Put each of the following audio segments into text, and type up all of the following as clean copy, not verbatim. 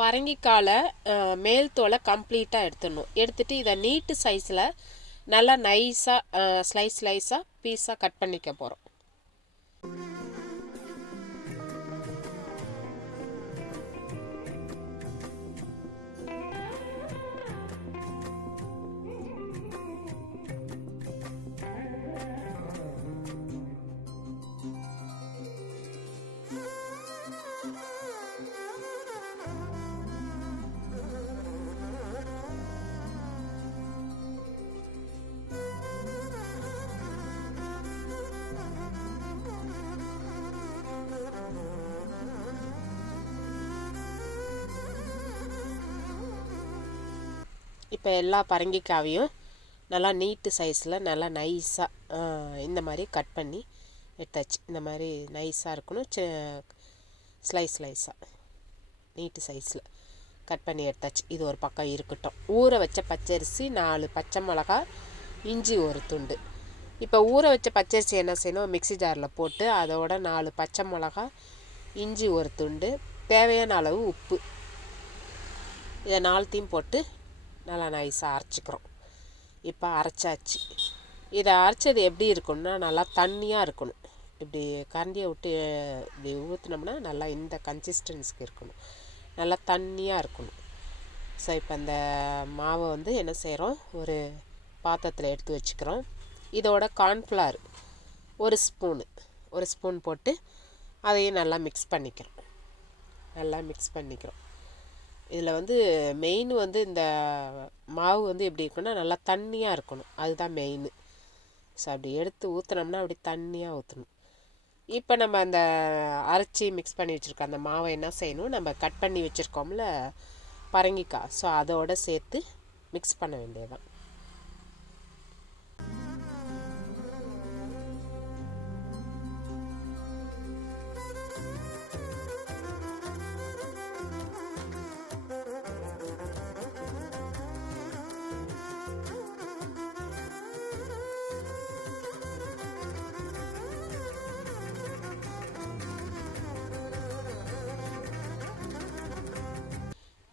பரங்கிக்கால மேல் தோலை கம்ப்ளீட்டாக எடுத்துடணும். எடுத்துகிட்டு இதை நீட்டு சைஸில் நல்லா நைஸாக ஸ்லைஸாக பீஸாக கட் பண்ணிக்க போகிறோம். இப்போ எல்லா பரங்கிக்காவையும் நல்லா நீட்டு சைஸில் நல்லா நைஸாக இந்த மாதிரி கட் பண்ணி எடுத்தாச்சு. இந்த மாதிரி நைஸாக இருக்கணும். ஸ்லைஸாக நீட்டு சைஸில் கட் பண்ணி எடுத்தாச்சு. இது ஒரு பக்கம் இருக்கட்டும். ஊற வச்ச பச்சரிசி 4 பச்சை மிளகா, இஞ்சி ஒரு துண்டு. இப்போ ஊற வச்ச பச்சரிசி என்ன செய்யணும், மிக்ஸி ஜாரில் போட்டு அதோட 4 பச்சை மிளகா, இஞ்சி ஒரு துண்டு, தேவையான அளவு உப்பு, இதை 4த்தையும் போட்டு நல்லா நைஸாக அரைச்சிக்கிறோம். இப்போ அரைச்சாச்சு. இதை அரைச்சது எப்படி இருக்கணும்னா நல்லா தண்ணியாக இருக்கணும். இப்படி கரண்டியை விட்டு இப்படி ஊற்றினோம்னா நல்லா இந்த கன்சிஸ்டன்ஸுக்கு இருக்கணும். நல்லா தண்ணியாக இருக்கணும். ஸோ இப்போ அந்த மாவை என்ன செய்கிறோம், ஒரு பாத்திரத்தில் எடுத்து வச்சுக்கிறோம். இதோட கார்ன்ஃப்ளவர் ஒரு ஸ்பூன் போட்டு அதையும் நல்லா மிக்ஸ் பண்ணிக்கிறோம். இதில் மெயின் இந்த மாவு எப்படி இருக்குன்னா நல்லா தண்ணியாக இருக்கணும். அதுதான் மெயின். ஸோ அப்படி எடுத்து ஊற்றினோம்னா அப்படி தண்ணியாக ஊற்றணும். இப்போ நம்ம அந்த அரைச்சி மிக்ஸ் பண்ணி வச்சுருக்க அந்த மாவை என்ன செய்யணும், நம்ம கட் பண்ணி வச்சுருக்கோம்ல பரங்கிக்காய், ஸோ அதோடு சேர்த்து மிக்ஸ் பண்ண வேண்டியதுதான்.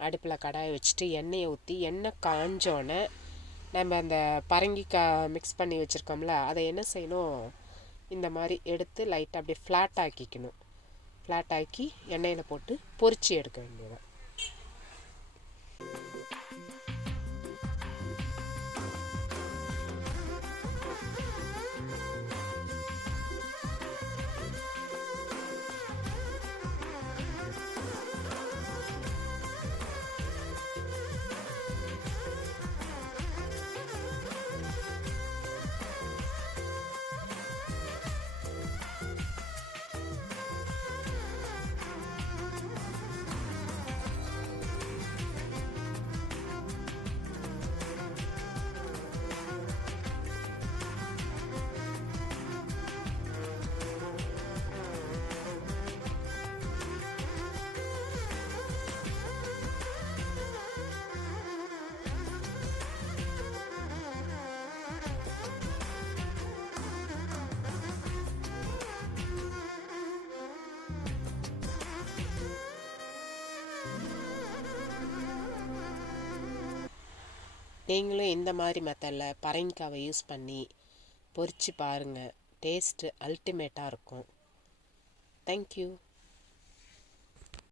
அடுப்பில் கடாயை வச்சுட்டு எண்ணெயை ஊற்றி எண்ணெய் காஞ்சோன்னே நம்ம அந்த பரங்கிக்காய் மிக்ஸ் பண்ணி வச்சுருக்கோம்ல அதை என்ன செய்யணும், இந்த மாதிரி எடுத்து லைட்டாக அப்படியே ஃப்ளாட் ஆக்கி எண்ணெயில் போட்டு பொரிச்சு எடுக்க வேண்டியது. நீங்களும் இந்த மாதிரி மெத்தடில் பரங்கிக்காவை யூஸ் பண்ணி பொரிச்சு பாருங்கள். டேஸ்ட்டு அல்டிமேட்டாக இருக்கும். தேங்க்யூ.